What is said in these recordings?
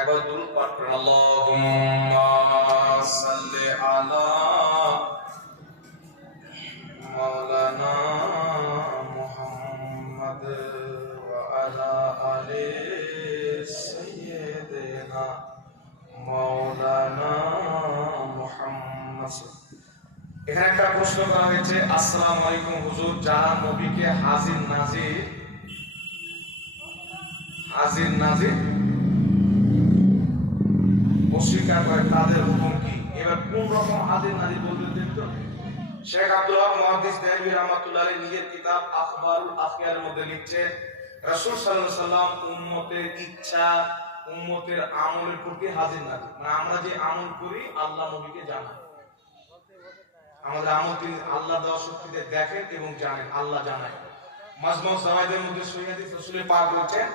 একবার দুরূদ আলা মাওলানা মুহাম্মদ আলা আলি সাইয়্যিদিনা মাওলানা মুহাম্মদ। এখানে একটা প্রশ্ন করা হয়েছে, আসসালামু আলাইকুম হুজুর যারা নবীকে হাজির নাজির হাজির নাজির অস্বীকার করে, তাদের হুকুম কি? এবার কোন রকম হাজির নাজির বলতে দেন তো শেখ আব্দুল হক মুহাদ্দিস দেহলভী রাহমাতুল্লাহ নিজের কিতাব আখবারুল আখিয়ার মধ্যে লিখছেন রাসূল সাল্লাল্লাহু সাল্লাম উম্মতের ইচ্ছা, উম্মতের আমলের প্রতি হাজির নাজির মানে আমরা যে আমল করি, আল্লাহ নবীকে জানাই আমাদের আমল তিনি আল্লাহ দেওয়া শক্তিতে দেখেন এবং জানেন, আল্লাহ জানায়। মাজমু জাওয়াইদের মধ্যে সৈয়দ রাসূলের পাক বলছেন,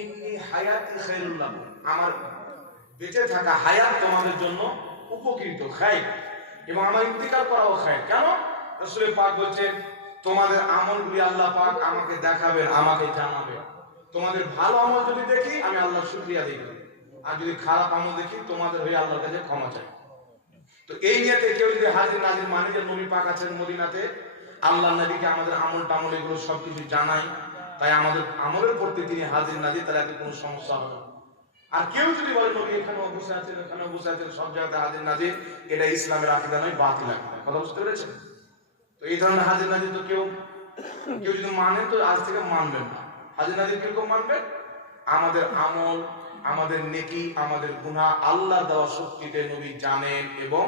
ইন্নি হায়াতি খায়রুল লাকুম। আমার বেঁচে থাকা হায়াত তোমাদের জন্য উপকৃত। খাই। এবং আমার ইন্তিকাল করাও খাই। কেন? রাসূলের পাক বলছেন, তোমাদের আমলগুলি আল্লাহ পাক আমাকে দেখাবেন, আমাকে জানাবেন। তোমাদের ভালো আমল যদি দেখি, আমি আল্লাহর শুকরিয়া দিই আর যদি খারাপ আমল দেখি, তোমাদের হয়ে আল্লাহর কাছে ক্ষমা চাই। তো এই নিয়েতে কেউ যদি হাজির নাজির মানে যে নবী পাক আছেন মদিনাতে, আল্লাহ নবীকে আমাদের আমল টামল এগুলো সবকিছু জানাই তাই আমাদের আমলের প্রতি তিনি হাজির নাজির, তাহলে এতে কোনো সমস্যা হবে না। আর কেউ যদি বলে, নবী এখানে বসে আছেন এখানে বসে আছেন, সব জায়গাতে হাজির নাজির। এটা ইসলামের আকিদা নয়, বাতিল আকিদা। কথা বুঝতে পেরেছেন? তো এই ধরনের হাজির নাজির তো কেউ কেউ যদি মানে তো আজ থেকে মানবেন না। হাজির নাজির কীরকম মানবেন আমাদের আমল, আমাদের নেকি, আমাদের গুনাহ আল্লাহ দেওয়া শক্তিতে নবী জানেন এবং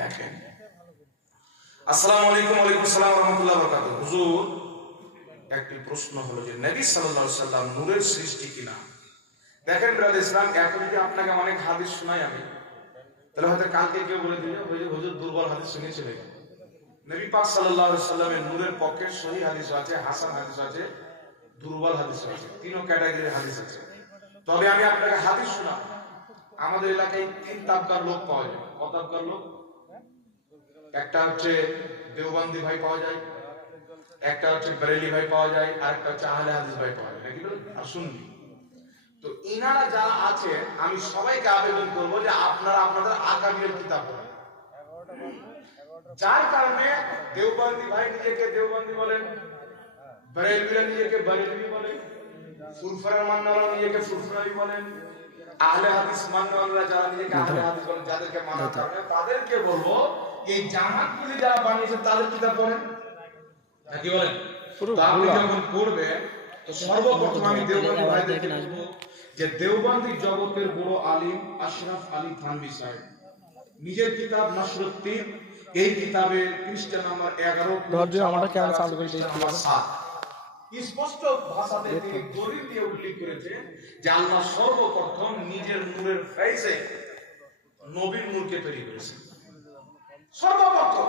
দেখেন। আসসালামু আলাইকুম, ওয়ালাইকুম আসসালাম, রহমতুল্লাহ বরকাত হুজুর, একটি প্রশ্ন হলো যে, নবী সাল্লাল্লাহু আলাইহি সাল্লাম নূরের সৃষ্টি কিনা? দেখেন ব্রাদ ইসলাম, এখন যদি আপনাকে অনেক হাদিস শোনাই আমি, তাহলে হয়তো কালকে কেউ বলে দিলে ওই যে হুজুর দুর্বল হাদিস শুনেছিলেন নবী পাক সাল্লাল্লাহু সাল্লামের নূরের পক্ষে সহি হাদিস আছে, হাসান হাদিস আছে, দুর্বল হাদিস আছে, তিনও ক্যাটাগরির হাদিস আছে। তবে আমি আপনাকে হাদিস শোনাবো। আমাদের এলাকায় তিন তাবকার লোক পাওয়া যায়। কত তাবকার লোক? একটা হচ্ছে দেওবন্দি ভাই পাওয়া যায়, একটা হচ্ছে বেরেলি ভাই পাওয়া যায় আর একটা হচ্ছে আহলে হাদিস ভাই পাওয়া যায়। নাকি? আর শুনবি তো ইনারা যারা আছে আমি সবাইকে আবেদন করব যে আপনারা আপনাদের আকাবির কিতাব পড়েন। যার কারণে দেওবন্দি ভাই নিজেকে দেওবন্দি বলেন বেরেলভিরা নিজেকে বেরেলভি বলেন ফুরফুরার মান্নাওয়ালা নিজেকে বলেন আহলে হাদিস মান্নাওয়ালা যারা নিজেকে আহলে হাদিস বলেন যাদেরকে মানার কারণে তাদেরকে বলব এই জামাতগুলি যারা বানিয়েছে তাদের কিতাব পড়েন। নাকি বলেন? তো আপনি যখন পড়বেন তো সর্বপ্রথম আমি দেওবন্দি ভাইদেরকে বলব যে দেওবন্দি জগতের বড় আলিম আশরাফ আলী থানভী সাহেব। নিজের কিতাব নসরুদ্দিন এই কিতাবের পৃষ্ঠা নাম্বার এগারো? স্পষ্ট ভাষাতে তিনি দলিল দিয়ে উল্লেখ করেছেন যে আল্লাহ সর্বপ্রথম নিজের নূরের ফেইসে নবীর নূরকে তৈরি করেছেন। সর্বপ্রথম।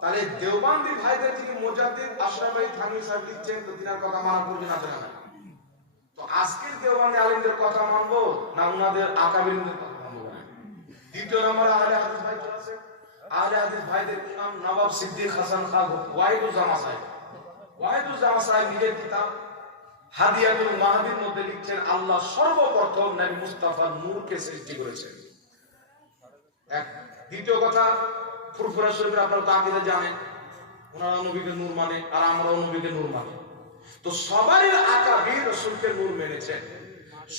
তাহলে দেওবান্দি ভাইদের তিনি মোজাদ্দিদ আশরাফ আলী থানভী সাহেব লিখছেন তো তিনার কথা মানা করবে না জানা আজকের দেওবান্দি আলিমদের কথা মানবো না উনাদের আকাবিরদের কথা মানবো দ্বিতীয় নম্বর আহলে হাদিস ভাই আসে আহলে হাদিস ভাইদের ইমাম নবাব সিদ্দিক হাসান খান ওয়াহিদুল জামা সাহেব। ওয়াহিদুল জামা সাহেব নিজের কিতাব হাদিয়াতুল মাহাদির মধ্যে লিখছেন, আল্লাহ সর্বপ্রথম নবী মুস্তাফা নূরকে সৃষ্টি করেছেন। এক, দ্বিতীয় কথা, ফুরফুরা শরীফের আপনারা তো আকিদা জানেন, ওনারা নবীকে নূর মানে আর আমরাও নবীকে নূর মানে। তো সবারই আকাবির রসুলকে নূর মেনেছেন।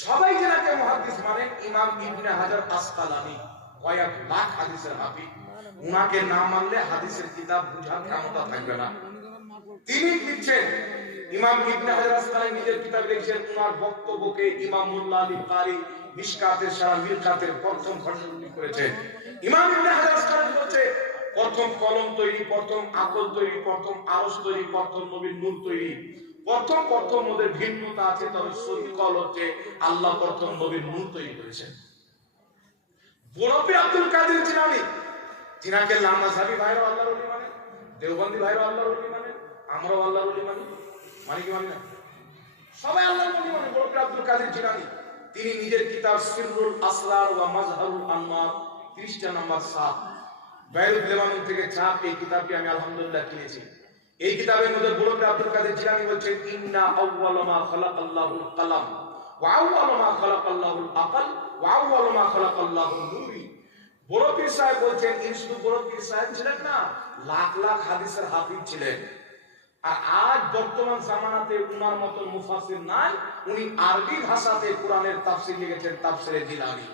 সবাই যেনাকে মুহাদ্দিস মানেন ইমাম ইবনে হাজার আসকালানি। কয়েক লাখ হাদিসের হাফি উনাকে না মানলে হাদিসের কিতাব বুঝার ক্ষমতা থাকবে না। তিনি লিখছেন, ইমাম ইবনে হাজার আসকালানি নিজের কিতাব লিখছেন, উনার বক্তব্যকে ইমাম মুল্লা আলী কারি মিশকাতের সারা মিরকাতের প্রথম খণ্ড উল্লেখ করেছেন ইমাম ইবনে হাজার আসকালানি বলছে, প্রথম কলম তৈরি, প্রথম আকল তৈরি, প্রথম আরস তৈরি, প্রথম নবীর নূর তৈরি। প্রথম প্রথম ওদের ভিন্নতা আছে, তবে সহি কল হচ্ছে আল্লাহ প্রথম নবীর নূর তৈরি করেছেন। বড়পি আব্দুল কাদের জিনানি, জিনাকে লামা সাবি ভাইরা আল্লাহর ওলি মানে দেওবন্দি ভাইরা আল্লাহর ওলি মানে আমরাও আল্লাহর ওলি মানে মানে কি মানে না। সবাই আল্লাহর ওলি মানে বড়পি আব্দুল কাদের জিনানি। তিনি নিজের কিতাব সিররুল আসরার ওয়া মাজহারুল আনওয়ার 30 নম্বর 7 বাইরুল দেওয়ান থেকে ছাপ এই কিতাবটি আমি আলহামদুলিল্লাহ কিনেছি। এই কিতাবের মধ্যে বড় আব্দুল কাদের জিলানী বলছেন, ইন্না আউওয়ালা মা খালাকাল্লাহুল কালাম। ওয়াউয়ালু মা খালাকাল্লাহুল আকাল ওয়াউয়ালু মা খালাকাল্লাহুন নূরি। বড় পীর সাহেব বলছেন ইনি শুধু বড় পীর সাহেব ছিলেন না, লাখ লাখ হাদিসের হাফিজ ছিলেন। আর আজ বর্তমান জামানাতে উনার মতন মুফাসির নাই, উনি আরবি ভাষাতে কোরআনের তাফসীর লিখেছেন, তাফসিরে জিলানি।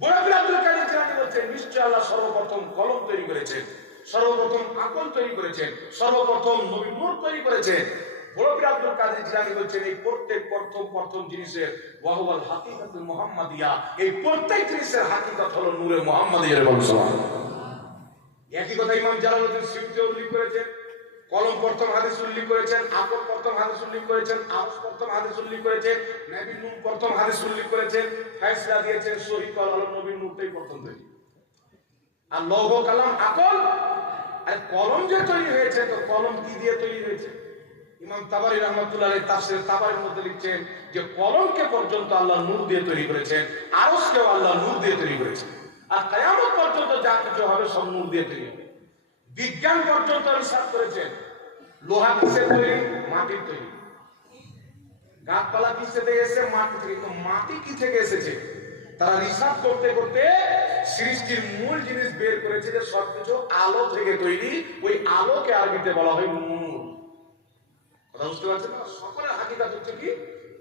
বড় পীর আব্দুল কাদের জিলানী বলছেন, নিশ্চয় আল্লাহ সর্বপ্রথম কলম তৈরি করেছেন। সর্বপ্রথম আকল তৈরি করেছেন, সর্বপ্রথম নবী নূর তৈরি করেছেন। বড় আব্দুল কাদের জিলানী এই প্রত্যেক প্রথম প্রথম জিনিসের ওয়াহুয়াল এই প্রত্যেক জিনিসের হাকিকত হলো নূরে একই কথা ইমাম জালালউদ্দিন সিউতি উল্লেখ করেছেন, কলম প্রথম হাদিস উল্লেখ করেছেন আকল প্রথম হাদিস উল্লেখ করেছেন আরশ প্রথম হাদিস উল্লেখ করেছেন নবী নূর প্রথম হাদিস উল্লেখ করেছেন ফয়সালা দিয়েছেন, সহি কলম নবী নূরটাই প্রথম তৈরি। আর লৌহ কালাম আকল, আর কলম যে তৈরি হয়েছে, তো কলম কি দিয়ে তৈরি হয়েছে? ইমাম তাবারি রহমাতুল্লাহ তাফসীর তাবারির মধ্যে লিখছেন যে কলমকে পর্যন্ত আল্লাহ নূর দিয়ে তৈরি করেছেন আরশকেও আল্লাহ নূর দিয়ে তৈরি করেছেন। আর কিয়ামত পর্যন্ত যা কিছু হবে সব নূর দিয়ে তৈরি হবে। বিজ্ঞান পর্যন্ত রিসার্চ করেছেন, লোহা কিসের তৈরি? মাটির তৈরি। গাছপালা কিসে থেকে এসে মাটি থেকে। মাটি কি থেকে এসেছে? তারা রিসার্চ করতে করতে সৃষ্টির মূল জিনিস বের করেছে যে সবকিছু আলো থেকে তৈরি। ওই আলোকে আরবিতে বলা হয় নূর। কথা বুঝতে পারছেন না? সকলের হাকিকাত হচ্ছে কি?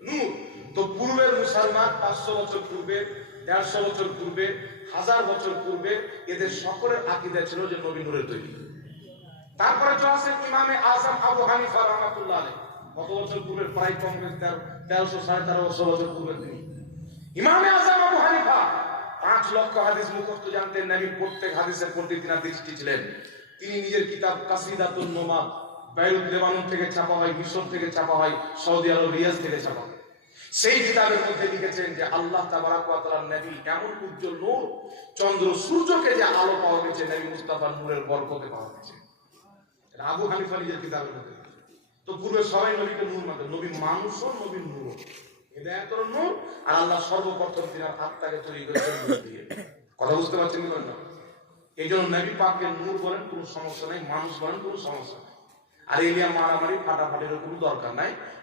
নূর। তো পূর্বের মুসলমান পাঁচশো বছর পূর্বে, দেড়শো বছর পূর্বে, হাজার বছর পূর্বে এদের সকলের আকিদা ছিল যে নবী নূরের তৈরি। তারপরে চলে আসেন ইমামে আজম আবু হানিফা রহমাতুল্লাহ কত বছর পূর্বে? প্রায় কংগ্রেস তেরোশো সাড়ে তেরোশো বছর পূর্বে তিনি। ইমামে পাঁচ লক্ষ হাদিস মুখস্থ জানতেন নবীর প্রত্যেক হাদিসের প্রতি তিনার দৃষ্টি ছিলেন। তিনি নিজের কিতাব কাসিদাতুন নোমা, বাইরুত লেবানন থেকে ছাপা হয়, মিশর থেকে ছাপা হয়, সৌদি আরব, রিয়াজ থেকে ছাপা হয়। সেই কিতাবের মধ্যে লিখেছেন যে, আল্লাহ তাবারাক ওয়া তাআলার নবী এমন উজ্জ্বল নূর, চন্দ্র সূর্যকে যে আলো পাওয়া গেছে, নবী মুস্তাফার নূরের বরকতে পাওয়া গেছে। আবু হানিফা নিজের কিতাবের মধ্যে তো পূর্বে সবাই নবীকে নূর মানতেন, নবী মানুষও নবী নূর। হেদায়েতর নূর আর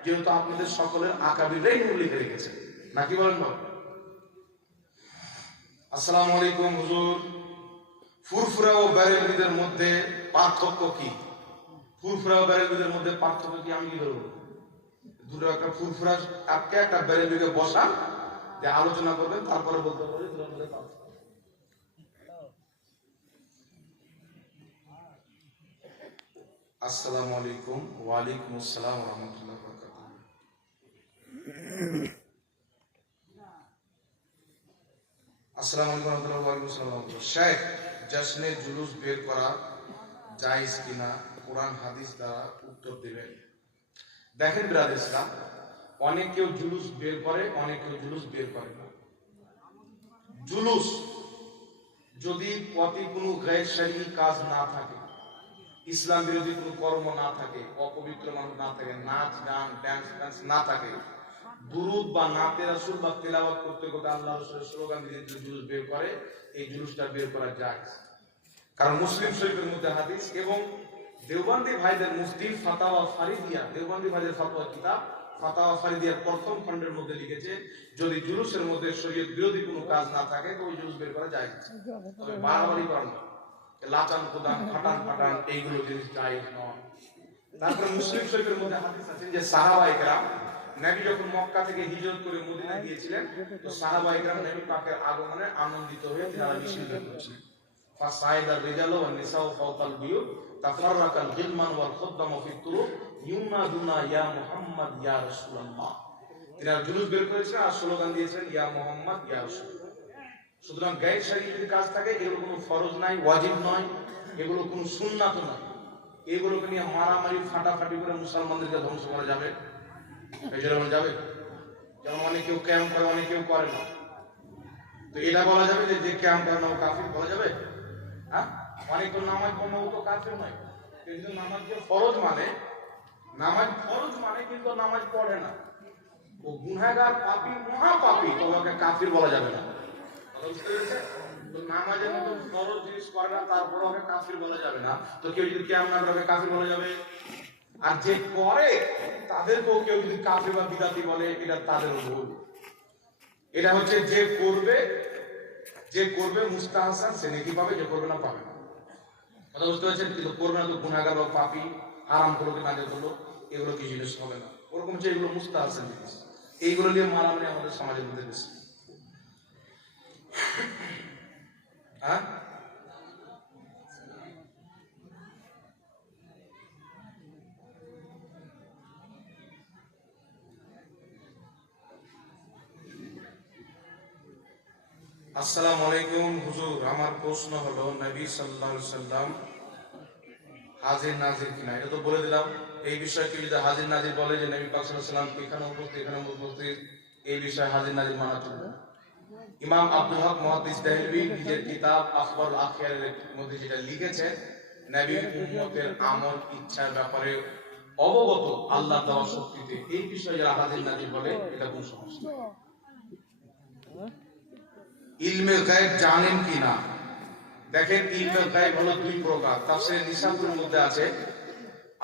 যেহেতু আপনাদের সকলের আকাবিরাই নূর লিখে রেখেছে নাকি বলেন না আসসালামু আলাইকুম, হুজুর। ফুরফুরা ও ব্যারেলবিদের মধ্যে পার্থক্য কি? ফুরফুরা ও ব্যারেলবিদের মধ্যে পার্থক্য কি আমি কি দুটো একটা ফুরফুরা আপকে একটা যে আলোচনা করবেন, তারপরে বলতে আসসালামু আলাইকুম, ওয়ালাইকুম আসসালাম রাহমাতুল্লাহি আসসালামু আলাইকুম ওয়া রাহমাতুল্লাহি ওয়া বারাকাতুহু ওয়া আলাইকুম আসসালাম। শেখ জুলুস বের করা জায়েজ কিনা? কোরআন, হাদিস দ্বারা উত্তর দিবেন। দেখেন ব্রাদ ইসলাম, অনেক কেউ জুলুস বের করে, অনেক কেউ জুলুস বের করে না। জুলুস যদি পথে কোনো গায়ের কাজ না থাকে, ইসলাম বিরোধী কোনো কর্ম না থাকে, অপবিত্র মানুষ না থাকে, নাচ, গান ড্যান্স ফ্যান্স না থাকে, দুরুদ বা নাতে রাসুল বা তেলাওয়াত করতে করতে আল্লাহ স্লোগান দিয়ে যদি জুলুস বের করে, এই জুলুসটা বের করা যায় কারণ মুসলিম শরীফের মধ্যে হাদিস এবং দেওবন্দি ভাইদের মুফতি ফাতাওয়া ফারিদিয়া, দেওবন্দি ভাইদের ফাতাওয়া কিতাব, ফাতাওয়া ফারিদিয়ার প্রথম খণ্ডের মধ্যে লিখেছে, যদি জুলুসের মধ্যে শরীয়ত বিরোধী কোনো কাজ না থাকে তো ওই জুলুস বের করা যায় তবে বাড়াবাড়ি করানো লাচান প্রদান ফাটান ফাটান, এইগুলো জিনিস জায়েজ নয়। তারপরে মুসলিম শরীফের মধ্যে হাদিস আছে যে সাহাবা ইকরাম নবী যখন মক্কা থেকে হিজরত করে মদিনা গিয়েছিলেন, তো সাহাবা ইকরাম নবী পাকের আগমনে আনন্দিত হয়ে তারা মিছিল বের ফাসাইদা রিজাল ওয়া নিসাউ ফাওকাল বিয়ুত তাফাররাকাল গিলমান ওয়াল খুদ্দাম ফি তুরুক ইউনাদুনা ইয়া মুহাম্মদ ইয়া রাসূলুল্লাহ জুলুস বের করেছিলেন আর স্লোগান দিয়েছেন, ইয়া মুহাম্মদ, ইয়া রাসূল সুতরাং গায়ের শাড়ি কাজ থাকে, এগুলো কোনো ফরজ নাই, ওয়াজিব নয়, এগুলো কোনো সুন্নাত নয়। এগুলোকে নিয়ে মারামারি, ফাটাফাটি করে মুসলমানদেরকে ধ্বংস করা যাবে। এই জন্য যাবে যেমন অনেক কেউ ক্যাম্প করে, অনেক কেউ করে না। তো এটা বলা যাবে যে যে ক্যাম্প করে না, ও কাফির বলা যাবে? হ্যাঁ? অনেক তো নামাজ কাফির নয়। কিন্তু নামাজ যে ফরজ মানে। নামাজ ফরজ মানে কিন্তু নামাজ পড়ে না। ও গুনাহগার পাপী মহা কাফির বলা যাবে না। নামাজের মতো জিনিস করে না তারপর ওকে কাফির বলা যাবে না। তো কেউ যদি কেমন ওকে কাফির বলা যাবে? আর যে করে, তাদেরকেও কেউ যদি কাফে বা বিদাতি বলে, এটা তাদের ভুল। এটা হচ্ছে যে করবে যে করবে মুস্তাহাসান সে নেকি পাবে, যে করবে না পাবে না। কথা বুঝতে পারছেন? কিন্তু করবে না তো গুণা বা পাপি আরাম করল নাজে করল এগুলো কি জিনিস হবে না। ওরকম যে এগুলো মুস্তাহাসান জিনিস। এইগুলো নিয়ে মারামারি আমাদের সমাজের মধ্যে বেশি। হ্যাঁ? আসসালামু আলাইকুম, হুজুর, আমার প্রশ্ন হলো, নবী সাল্লাল্লাহু সাল্লাম হাজির, নাজির কিনা? এটা তো বলে দিলাম। এই বিষয়ে যদি হাজির, নাজির বলে যে নবী পাক সাল্লাল্লাহু এখানে উপস্থিত এখানে উপস্থিত, এই বিষয়ে হাজির, নাজির মানা চলবে ইমাম আব্দুল হক মুহাদ্দিস দেহলভী নিজের কিতাব আখবর আখিয়ারের মধ্যে যেটা লিখেছেন নবীর উম্মতের আমল, ইচ্ছার ব্যাপারে অবগত আল্লাহ দেওয়া শক্তিতে, এই বিষয়ে যারা হাজির, নাজির বলে, এটা কোন সমস্যা ইলমে গায়েব জানেন কি না দেখেন, ইলমে গায়েব হলো দুই প্রকার। তাফসীরে নিসাবুর মধ্যে আছে,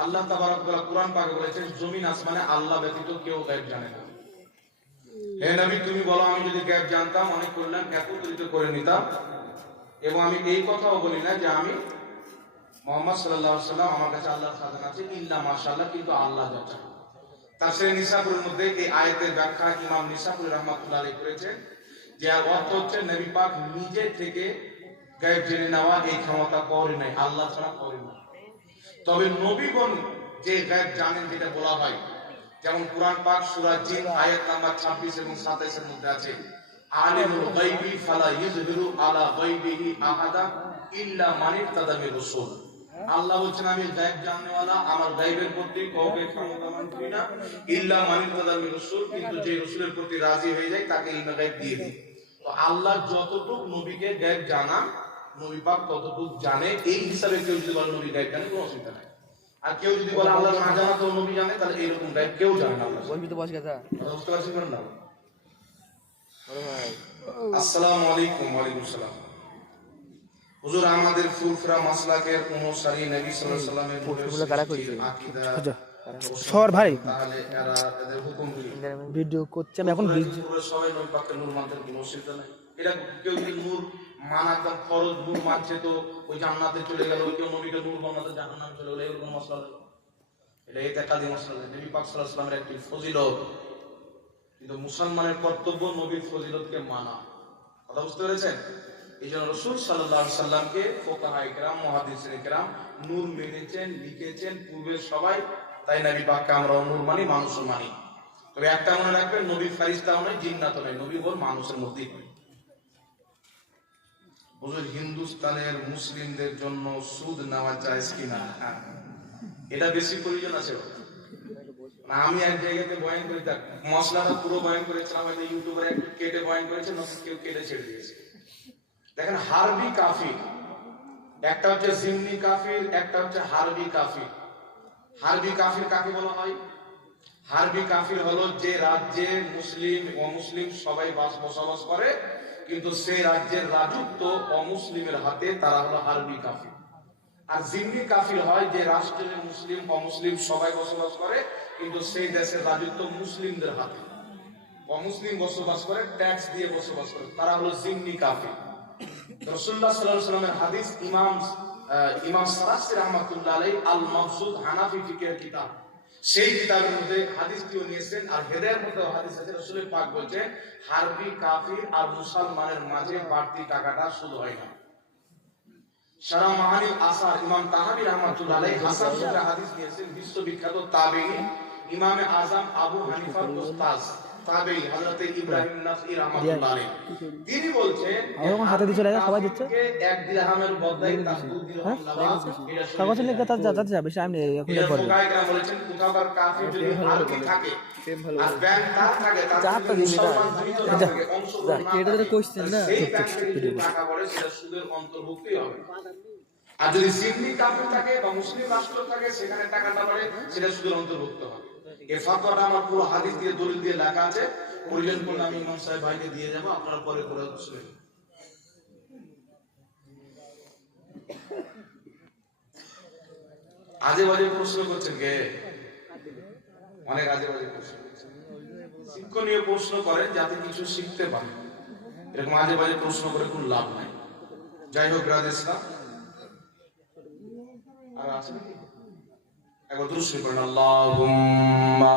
আল্লাহ তাবারক কুরআন পাকে বলেছেন, জমিন আসমানে আল্লাহ ব্যতীত কেউ গায়েব জানে না। হে নবী, তুমি বলো, আমি যদি গায়েব জানতাম, অনেক কল্যাণ একত্রিত করে নিতাম। এবং আমি এই কথাও বলি না যে আমি মোহাম্মদ সাল্লাল্লাহু সাল্লাম আমার কাছে আল্লাহর খাজানা আছে, ইল্লা মাশাআল্লাহ, কিন্তু আল্লাহ যা চান তাফসীরে নিসাবুর মধ্যে এই আয়াতের ব্যাখ্যা ইমাম নিসাবুর রাহমাতুল্লাহ আলাইহি করেছেন। যে অর্থ হচ্ছে নবী পাক নিজে থেকে গায়েব জেনে নেওয়া এই ক্ষমতা করে নাই, আল্লাহ ছাড়া করে না তবে নবীগণ যে গায়েব জানেন যেটা বলা হয়, যেমন কোরআন পাক সূরা জিন আয়াত নাম্বার 26 এবং 27 এর মধ্যে আছে, আলিমুল গায়বি ফালা ইযহিরু আলা গায়বিহি আহাদা ইল্লা মান ইরতাদা মির রাসূল। আল্লাহ বলছেন আমি গায়েব জাননেওয়ালা আমার গায়েবের প্রতি কাউকে ক্ষমতাবান করি না। ইল্লা মান ইরতাদা মির রাসূল কিন্তু যে রাসূলের প্রতি রাজি হয়ে যায় তাকে ইলমে গায়েব দিয়ে দিই তো আল্লাহ যতটুক নবীকে গায়েব জানা নবী পাক ততটুক জানে এই হিসাবে কেউ যদি বলে নবী গায়েব জানে কোনো অসুবিধা নাই। আর কেউ যদি বলে আল্লাহ না জানা তো নবী জানে তাহলে এরকম গায়েব কেউ জানে না আল্লাহ বলবি তো বস কথা কথা বুঝতে পারছেন না? আসসালামু আলাইকুম ওয়া আলাইকুম সালাম হুজুর আমাদের ফুরফুরা মাসলাকের অনুসারী নবী সাল্লাল্লাহু আলাইহি সাল্লামের ফুরফুরা কারা করেছে? আকীদা সর ভাই। হুকুম কি? ভিডিও করছি আমি এখন সবাই নবী পাকের নূর মানতে কোনো অসুবিধা নাই। এটা কেউ যদি নূর মানা ফরজ নূর মানছে তো ওই জান্নাতে চলে গেল কেউ নবীকে নূর জাহান্নামে চলে গেল এরকম মশলা এটা এটা কাজী মশলা নবী পাক সাল্লাল্লাহু আলাইহি সাল্লামের একটি ফজিলত। কিন্তু মুসলমানের কর্তব্য নবীর ফজিলতকে মানা। কথা বুঝতে পেরেছেন? এই জন্য রসুল সাল্লাহ সাল্লামকে ফোকাহা ইকরাম ইকরাম নূর মেনেছেন, লিখেছেন, পূর্বের সবাই। তাই আমরা নূর মানি, মানুষও মানি। তবে একটা মনে রাখবেন নবী ফারিস্তাও নয় জিন্নাত নয়, নবী বল মানুষের মধ্যেই হয়। হিন্দুস্তানের মুসলিমদের জন্য সুদ নেওয়া যায় কিনা? হ্যাঁ। এটা বেশি প্রয়োজন আছে আমি এক জায়গাতে বয়ান করে মশলাটা পুরো বয়ান করেছিলাম, হয়তো ইউটিউবে একটু কেটে বয়ান করেছে কেউ কেটে ছেড়ে দিয়েছে। দেখেন, হারবি কাফির। একটা হচ্ছে জিমনি কাফির, একটা হচ্ছে হারবি কাফির। হারবি কাফির কাকে বলা হয়? হারবি কাফির হলো যে রাজ্যে মুসলিম অমুসলিম সবাই বাস বসবাস করে, কিন্তু সেই রাজ্যের রাজত্ব অমুসলিমের হাতে, তারা হলো হারবি কাফির। আর জিম্মি কাফির হয় যে রাষ্ট্রে মুসলিম, অমুসলিম সবাই বসবাস করে, কিন্তু সেই দেশের রাজত্ব মুসলিমদের হাতে। অমুসলিম বসবাস করে, ট্যাক্স দিয়ে বসবাস করে, তারা হলো জিম্মি কাফির। মুসলমানের মাঝে বাড়তি টাকাটা শুধু হয় না। সারা মাহানি আসার ইমাম তাহাবি রহমাতুল্লাহ হাদিস নিয়েছেন, বিশ্ববিখ্যাত তাবেঈ ইমামে আজম আবু হানিফার তাবেঈ হযরত ইব্রাহিম নাসঈ রহমাতুল্লাহ তিনি বলছেন আমার হাতে দিয়ে চলে যায়, সবাই দিচ্ছে। এক দিরহামের বদলায় তার দিরহাম লাভা এটা কাগজ তার যাতে যাবে সে আমি এখন এটা পড়বে বলেছেন? কোথাকার কাফির যদি আরবি থাকে আর থাকে তার না। মুসলমান জীবিত না থাকে, এটা তো না। যদি টাকা পড়ে সেটা সুদের অন্তর্ভুক্তই হবে। আর যদি সিন্নি কাফির থাকে বা মুসলিম রাষ্ট্র থাকে সেখানে টাকাটা পড়ে সেটা সুদের অন্তর্ভুক্ত হবে। এই ফাতোয়াটা আমার পুরো হাদিস দিয়ে, দলিল দিয়ে লেখা আছে। প্রয়োজন পড়লে আমি ইমাম সাহেব ভাইকে দিয়ে যাব, আপনার পরে করে শুনে আজে বাজে প্রশ্ন করছেন কে? অনেক আজে বাজে প্রশ্ন। শিক্ষণীয় প্রশ্ন করেন যাতে কিছু শিখতে পারে এরকম আজে বাজে প্রশ্ন করে কোনো লাভ নাই। যাই হোক রাজ ইসলাম আর নাকি একবার দুরুশ্বরী করেন আল্লাহুম্মা